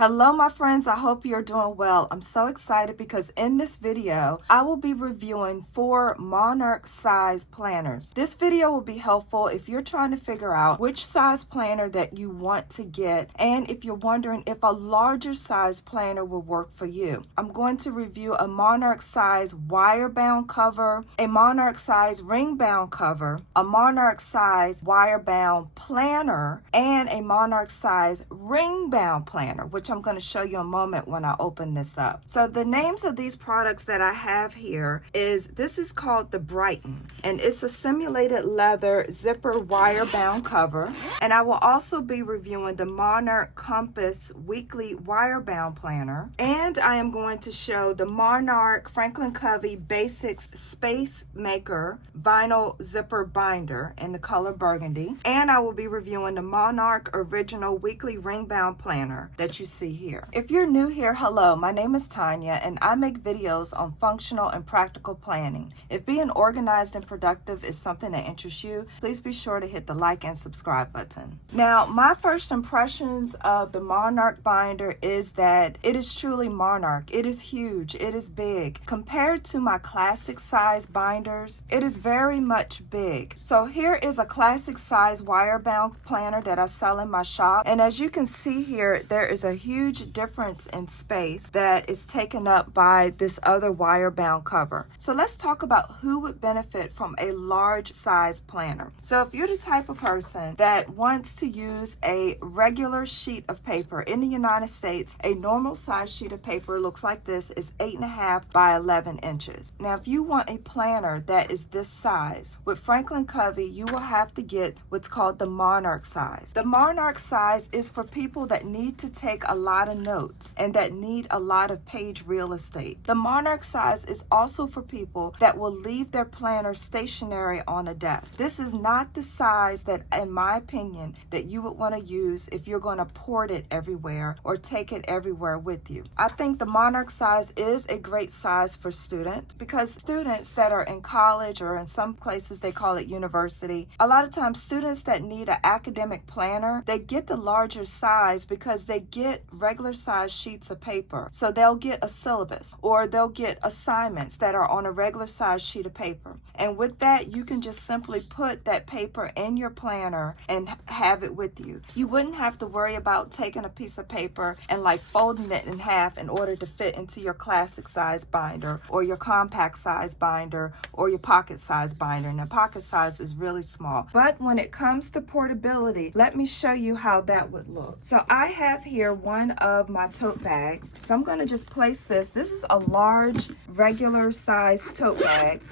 Hello my friends, I hope you're doing well. I'm so excited because in this video, I will be reviewing 4 Monarch size planners. This video will be helpful if you're trying to figure out which size planner that you want to get and if you're wondering if a larger size planner will work for you. I'm going to review a Monarch size wire-bound cover, a Monarch size ring-bound cover, a Monarch size wire-bound planner, and a Monarch size ring-bound planner, which I'm going to show you in a moment when I open this up. So the names of these products that I have here this is called the Brighton, and it's a simulated leather zipper wire bound cover. And I will also be reviewing the Monarch Compass weekly wire bound planner, and I am going to show the Monarch Franklin Covey Basics Spacemaker vinyl zipper binder in the color burgundy, and I will be reviewing the Monarch Original weekly ring bound planner that you see here. If you're new here, hello, my name is Tonya and I make videos on functional and practical planning. If being organized and productive is something that interests you, please be sure to hit the like and subscribe button. Now, my first impressions of the Monarch binder is that it is truly Monarch. It is huge, it is big. Compared to my classic size binders, it is very much big. So here is a classic size wire bound planner that I sell in my shop, and as you can see here, there is a huge difference in space that is taken up by this other wire bound cover. So let's talk about who would benefit from a large size planner. So if you're the type of person that wants to use a regular sheet of paper in the United States, a normal size sheet of paper looks like this, is 8.5 by 11 inches. Now if you want a planner that is this size, with Franklin Covey you will have to get what's called the Monarch size. The Monarch size is for people that need to take a lot of notes and that need a lot of page real estate. The Monarch size is also for people that will leave their planner stationary on a desk. This is not the size that, in my opinion, that you would want to use if you're going to port it everywhere or take it everywhere with you. I think the Monarch size is a great size for students, because students that are in college, or in some places they call it university, a lot of times students that need an academic planner, they get the larger size because they get regular size sheets of paper. So they'll get a syllabus or they'll get assignments that are on a regular size sheet of paper. And with that, you can just simply put that paper in your planner and have it with you. You wouldn't have to worry about taking a piece of paper and like folding it in half in order to fit into your classic size binder or your compact size binder or your pocket size binder. And the pocket size is really small. But when it comes to portability, let me show you how that would look. So I have here one of my tote bags. So I'm going to just place this. This is a large regular size tote bag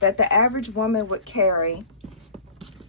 that the average woman would carry.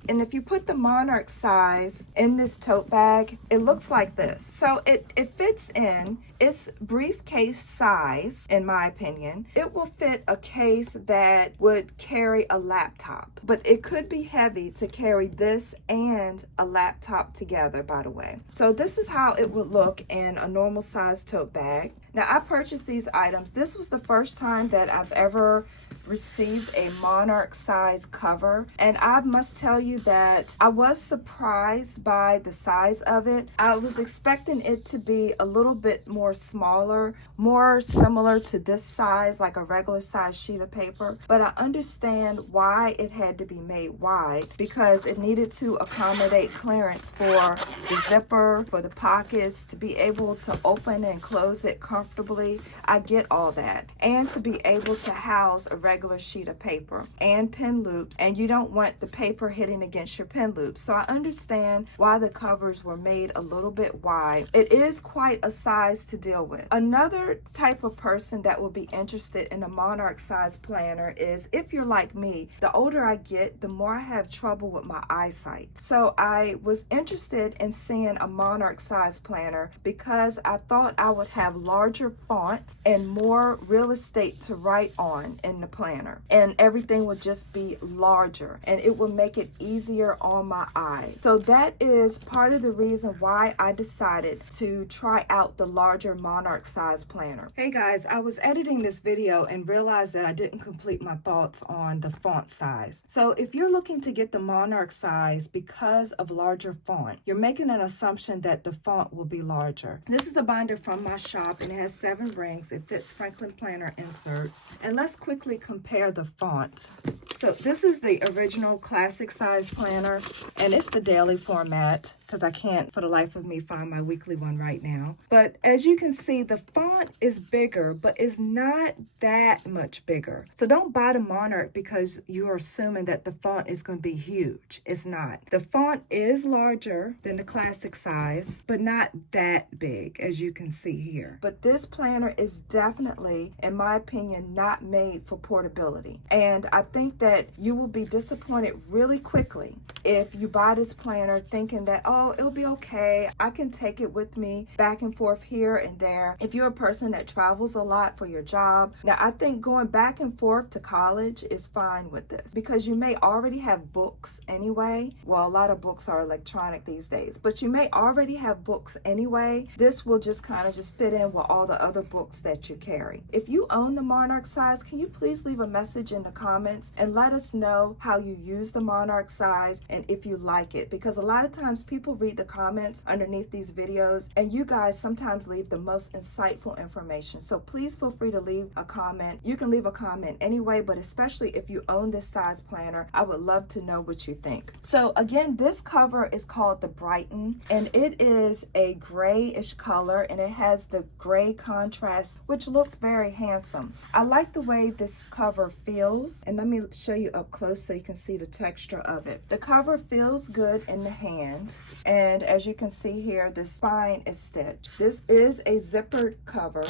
And if you put the Monarch size in this tote bag, it looks like this. So it fits in. It's briefcase size, in my opinion. It will fit a case that would carry a laptop, but it could be heavy to carry this and a laptop together, by the way. So this is how it would look in a normal size tote bag. Now I purchased these items. This was the first time that I've ever received a Monarch size cover, and I must tell you that I was surprised by the size of it. I was expecting it to be a little bit more smaller, more similar to this size, like a regular size sheet of paper, but I understand why it had to be made wide, because it needed to accommodate clearance for the zipper, for the pockets, to be able to open and close it comfortably. I get all that, and to be able to house a regular sheet of paper and pen loops, and you don't want the paper hitting against your pen loops. So I understand why the covers were made a little bit wide. It is quite a size to deal with. Another type of person that will be interested in a Monarch size planner is if you're like me. The older I get, the more I have trouble with my eyesight. So I was interested in seeing a Monarch size planner because I thought I would have larger font and more real estate to write on in the planner. planner, and everything will just be larger and it will make it easier on my eyes. So that is part of the reason why I decided to try out the larger Monarch size planner. Hey guys, I was editing this video and realized that I didn't complete my thoughts on the font size. So if you're looking to get the Monarch size because of larger font, you're making an assumption that the font will be larger. This is the binder from my shop and it has 7 rings. It fits Franklin Planner inserts. And let's quickly compare the font. So this is the original classic size planner and it's the daily format because I can't for the life of me find my weekly one right now. But as you can see, the font is bigger, but it's not that much bigger. So don't buy the Monarch because you're assuming that the font is going to be huge. It's not. The font is larger than the classic size, but not that big as you can see here. But this planner is definitely, in my opinion, not made for portability. And I think that you will be disappointed really quickly if you buy this planner thinking that, oh, it'll be okay. I can take it with me back and forth here and there. If you're a person that travels a lot for your job, now I think going back and forth to college is fine with this because you may already have books anyway. Well, a lot of books are electronic these days, but you may already have books anyway. This will just kind of just fit in with all the other books that you carry. If you own the Monarch size, can you please leave a message in the comments and let us know how you use the Monarch size and if you like it, because a lot of times people read the comments underneath these videos and you guys sometimes leave the most insightful information. So please feel free to leave a comment. You can leave a comment anyway, but especially if you own this size planner, I would love to know what you think. So again, this cover is called the Brighton and it is a grayish color and it has the gray contrast, which looks very handsome. I like the way this cover feels, and let me show you up close so you can see the texture of it. The cover feels good in the hand, and as you can see here, the spine is stitched. This is a zippered cover.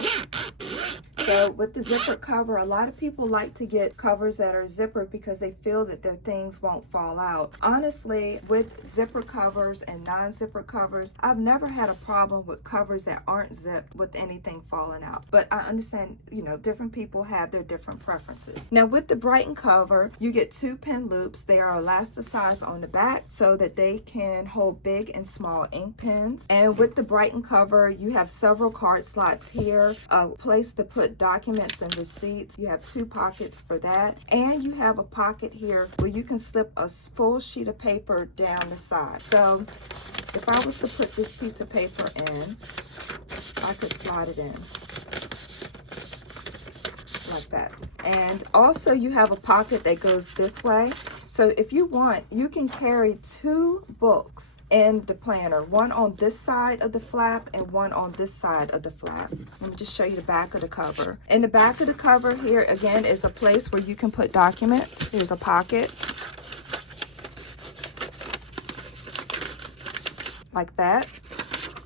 So with the zippered cover, a lot of people like to get covers that are zippered because they feel that their things won't fall out. Honestly, with zipper covers and non-zipper covers, I've never had a problem with covers that aren't zipped with anything falling out. But I understand, you know, different people have their different preferences. Now with the Brighton cover, you get 2 pin loops. They are elasticized on the back so that they can hold big and small ink pens. And with the Brighton cover, you have several card slots here, a place to put documents and receipts. You have 2 pockets for that, and you have a pocket here where you can slip a full sheet of paper down the side. So if I was to put this piece of paper in, I could slide it in like that. And also you have a pocket that goes this way. So if you want, you can carry 2 books in the planner, one on this side of the flap and one on this side of the flap. Let me just show you the back of the cover. In the back of the cover here, again, is a place where you can put documents. Here's a pocket like that.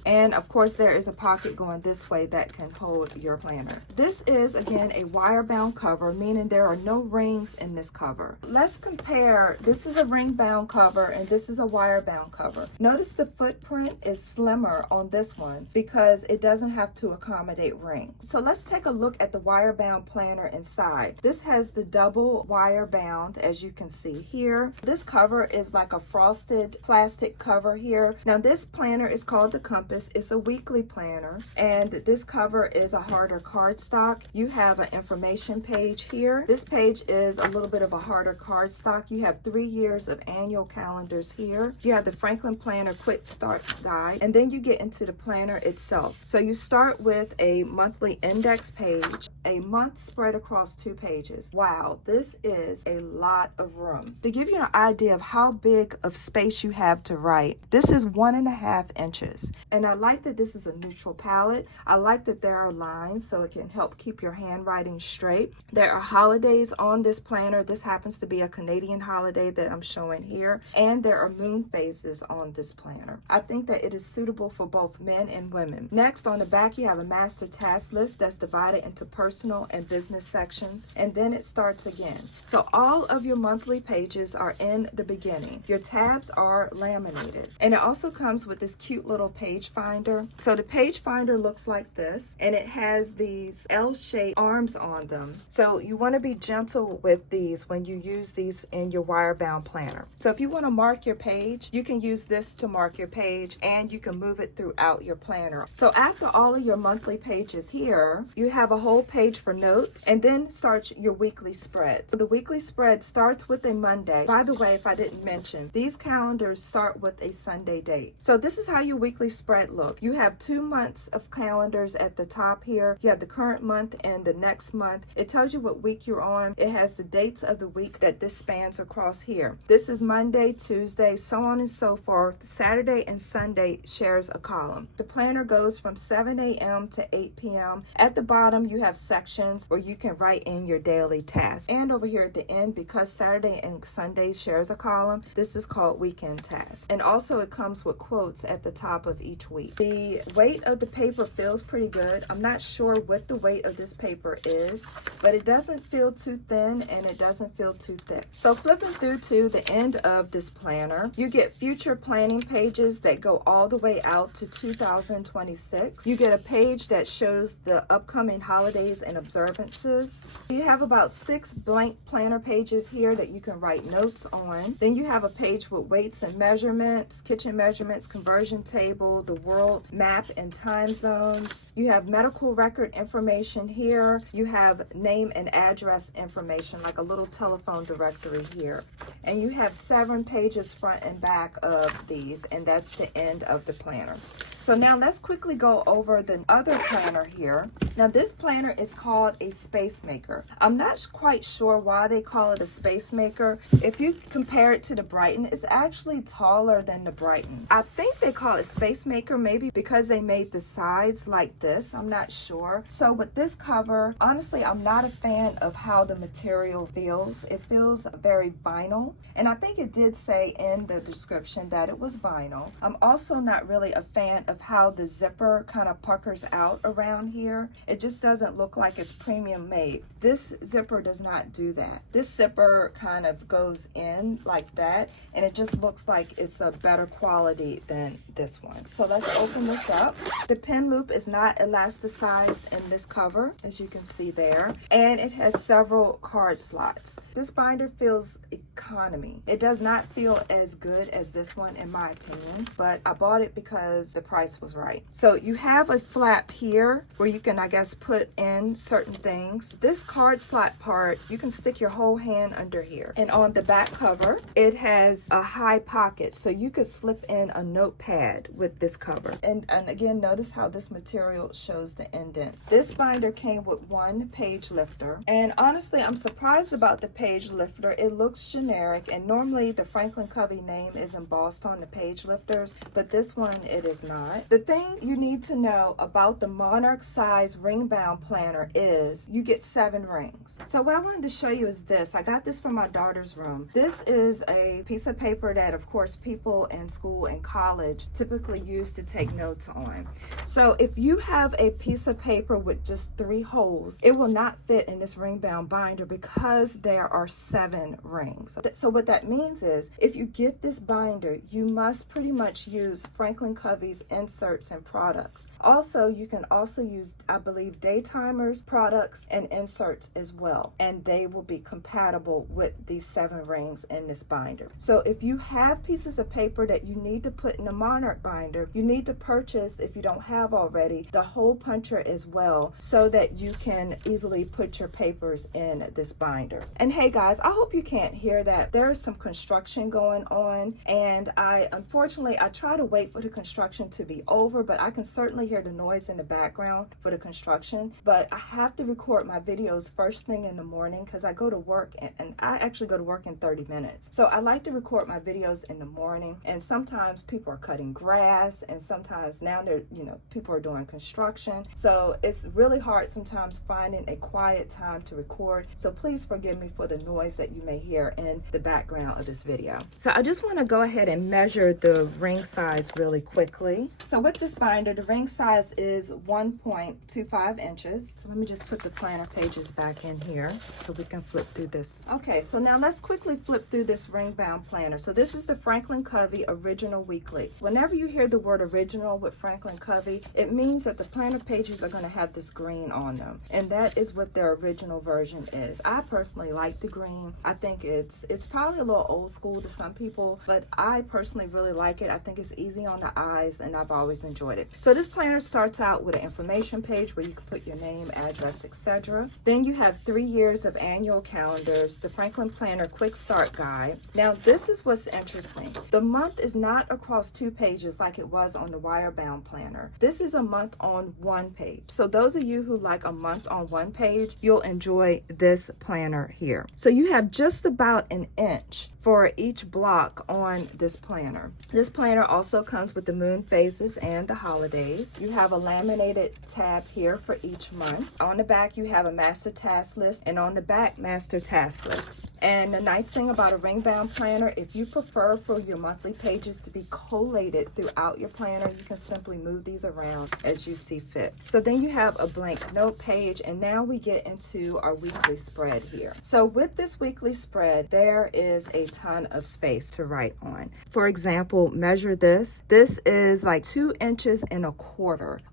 And of course, there is a pocket going this way that can hold your planner. This is, again, a wire-bound cover, meaning there are no rings in this cover. Let's compare. This is a ring-bound cover, and this is a wire-bound cover. Notice the footprint is slimmer on this one because it doesn't have to accommodate rings. So let's take a look at the wire-bound planner inside. This has the double wire-bound, as you can see here. This cover is like a frosted plastic cover here. Now, this planner is called the Compass. It's a weekly planner, and this cover is a harder cardstock. You have an information page here. This page is a little bit of a harder cardstock. You have 3 years of annual calendars here. You have the Franklin Planner Quick Start Guide, and then you get into the planner itself. So you start with a monthly index page, a month spread across 2 pages. Wow, this is a lot of room. To give you an idea of how big of space you have to write, this is 1.5 inches. And I like that this is a neutral palette. I like that there are lines so it can help keep your handwriting straight. There are holidays on this planner. This happens to be a Canadian holiday that I'm showing here. And there are moon phases on this planner. I think that it is suitable for both men and women. Next, on the back, you have a master task list that's divided into personal and business sections. And then it starts again. So all of your monthly pages are in the beginning. Your tabs are laminated. And it also comes with this cute little page finder. So the page finder looks like this, and it has these L-shaped arms on them. So you want to be gentle with these when you use these in your Wirebound planner. So if you want to mark your page, you can use this to mark your page, and you can move it throughout your planner. So after all of your monthly pages here, you have a whole page for notes, and then starts your weekly spread. So the weekly spread starts with a Monday. By the way, if I didn't mention, these calendars start with a Sunday date. So this is how your weekly spread look. You have 2 months of calendars at the top here. You have the current month and the next month. It tells you what week you're on. It has the dates of the week that this spans across here. This is Monday, Tuesday, so on and so forth. Saturday and Sunday shares a column. The planner goes from 7 a.m. to 8 p.m. At the bottom, you have sections where you can write in your daily tasks. And over here at the end, because Saturday and Sunday shares a column, this is called weekend tasks. And also it comes with quotes at the top of each week. The weight of the paper feels pretty good. I'm not sure what the weight of this paper is, but it doesn't feel too thin and it doesn't feel too thick. So flipping through to the end of this planner, you get future planning pages that go all the way out to 2026. You get a page that shows the upcoming holidays and observances. You have about 6 blank planner pages here that you can write notes on. Then you have a page with weights and measurements, kitchen measurements, conversion table, the world map and time zones. You have medical record information here. You have name and address information, like a little telephone directory here. And you have 7 pages front and back of these, and that's the end of the planner. So now let's quickly go over the other planner here. Now this planner is called a Spacemaker. I'm not quite sure why they call it a Spacemaker. If you compare it to the Brighton, it's actually taller than the Brighton. I think they call it Spacemaker maybe because they made the sides like this. I'm not sure. So with this cover, honestly, I'm not a fan of how the material feels. It feels very vinyl. And I think it did say in the description that it was vinyl. I'm also not really a fan of how the zipper kind of puckers out around here. It just doesn't look like it's premium made. This zipper does not do that. This zipper kind of goes in like that, and it just looks like it's a better quality than this one. So let's open this up. The pen loop is not elasticized in this cover, as you can see there, and it has several card slots. This binder feels economy. It does not feel as good as this one in my opinion, but I bought it because the price was right. So you have a flap here where you can, I guess, put in certain things. This card slot part, you can stick your whole hand under here. And on the back cover, it has a high pocket, so you could slip in a notepad with this cover. And again, notice how this material shows the indent. This binder came with 1 page lifter, and honestly, I'm surprised about the page lifter. It looks generic, and normally the Franklin Covey name is embossed on the page lifters, but this one it is not. The thing you need to know about the Monarch size ring bound planner is you get 7 rings. So what I wanted to show you is this. I got this from my daughter's room. This is a piece of paper that, of course, people in school and college typically use to take notes on. So if you have a piece of paper with just 3 holes, it will not fit in this ring bound binder because there are 7 rings. So what that means is if you get this binder, you must pretty much use Franklin Covey's inserts and products. Also, you can also use, I believe, daytimers, products, and inserts as well, and they will be compatible with these 7 rings in this binder. So if you have pieces of paper that you need to put in a Monarch binder, you need to purchase, if you don't have already, the hole puncher as well, so that you can easily put your papers in this binder. And hey guys, I hope you can't hear that. There is some construction going on, and unfortunately I try to wait for the construction to be over, but I can certainly hear the noise in the background for the construction. But I have to record my videos first thing in the morning because I go to work, and I actually go to work in 30 minutes. So I like to record my videos in the morning, and sometimes people are cutting grass, and sometimes now they're, people are doing construction. So it's really hard sometimes finding a quiet time to record. So please forgive me for the noise that you may hear in in the background of this video. So I just want to go ahead and measure the ring size really quickly. So with this binder, the ring size is 1.25 inches. So let me just put the planner pages back in here so we can flip through this. Okay, so now let's quickly flip through this ring bound planner. So this is the Franklin Covey Original Weekly. Whenever you hear the word original with Franklin Covey, it means that the planner pages are going to have this green on them, and that is what their original version is. I personally like the green. I think it's probably a little old school to some people, but I personally really like it. I think it's easy on the eyes, and I've always enjoyed it. So this planner starts out with an information page where you can put your name, address, etc. Then you have 3 years of annual calendars, the Franklin Planner Quick Start Guide. Now this is what's interesting. The month is not across 2 pages like it was on the Wirebound planner. This is a month on 1 page. So those of you who like a month on 1 page, you'll enjoy this planner here. So you have just about an inch for each block on this planner. This planner also comes with the moon phases and the holidays. You have a laminated tab here for each month. On the back, you have a master task list, and on the back, master task lists. And the nice thing about a ring bound planner, if you prefer for your monthly pages to be collated throughout your planner, you can simply move these around as you see fit. So then you have a blank note page, and now we get into our weekly spread here. So with this weekly spread, there is a ton of space to write on. For example, measure this. This is like 2.25 inches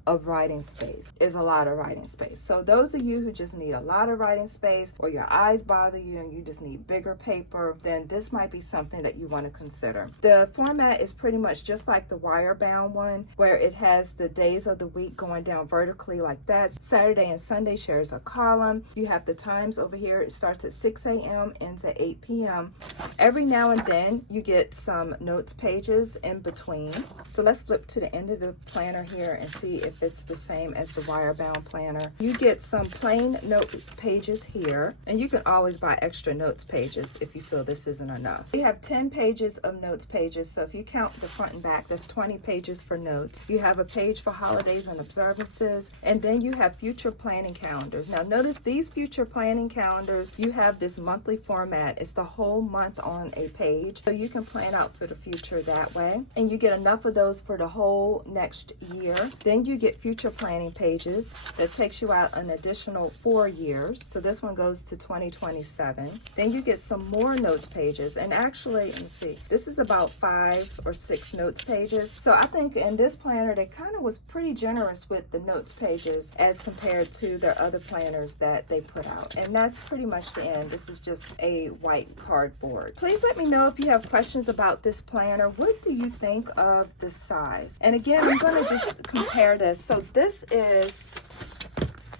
of writing space. Is a lot of writing space. So those of you who just need a lot of writing space, or your eyes bother you and you just need bigger paper, then this might be something that you want to consider. The format is pretty much just like the Wirebound one, where it has the days of the week going down vertically like that. Saturday and Sunday shares a column. You have the times over here. It starts at 6 a.m. ends at 8 p.m. Every now and then you get some notes pages in between. So let's flip to the end of the planner here and see if it's the same as the Wirebound planner. You get some plain note pages here, and you can always buy extra notes pages if you feel this isn't enough. You have 10 pages of notes pages, so if you count the front and back, there's 20 pages for notes. You have a page for holidays and observances, and then you have future planning calendars. Now notice these future planning calendars, you have this monthly format. It's the whole month on a page, so you can plan out for the future that way, and you get enough of those for the whole next year. Then you get future planning pages that takes you out an additional 4 years, so this one goes to 2027. Then you get some more notes pages, and actually, let me see, this is about 5 or 6 notes pages. So I think in this planner they kind of was pretty generous with the notes pages as compared to their other planners that they put out. And that's pretty much the end. This is just a white cardboard. Please let me know if you have questions about this planner. What do you think of the size? And again, I'm going to just compare this. So this is,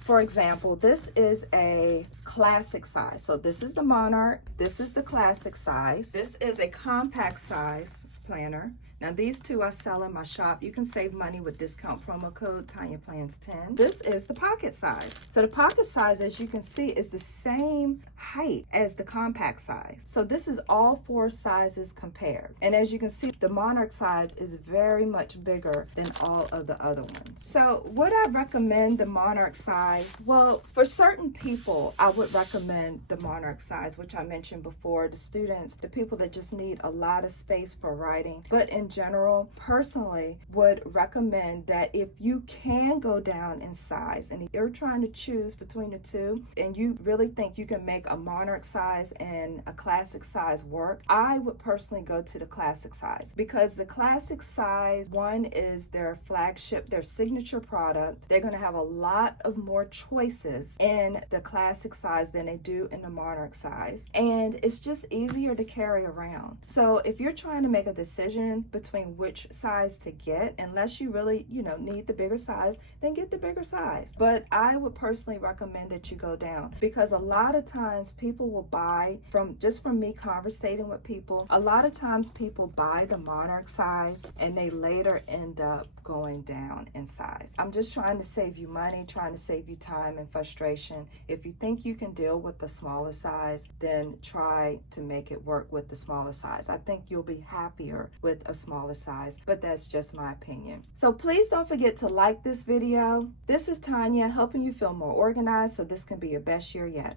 for example, this is a classic size. So this is the Monarch. This is the classic size. This is a compact size planner. Now these two I sell in my shop. You can save money with discount promo code TonyaPlans10. This is the pocket size. So the pocket size, as you can see, is the same height as the compact size. So this is all 4 sizes compared. And as you can see, the Monarch size is very much bigger than all of the other ones. So would I recommend the Monarch size? Well, for certain people, I would recommend the Monarch size, which I mentioned before, the students, the people that just need a lot of space for writing. But in general, personally would recommend that if you can go down in size and if you're trying to choose between the two and you really think you can make a Monarch size and a classic size work, I would personally go to the classic size, because the classic size, one, is their flagship, their signature product. They're going to have a lot of more choices in the classic size than they do in the Monarch size, and it's just easier to carry around. So if you're trying to make a decision between which size to get, unless you really, need the bigger size, then get the bigger size. But I would personally recommend that you go down, because a lot of times people will buy from me conversating with people, a lot of times people buy the Monarch size and they later end up going down in size. I'm just trying to save you money, trying to save you time and frustration. If you think you can deal with the smaller size, then try to make it work with the smaller size. I think you'll be happier with a smaller size, but that's just my opinion. So please don't forget to like this video. This is Tonya, helping you feel more organized so this can be your best year yet.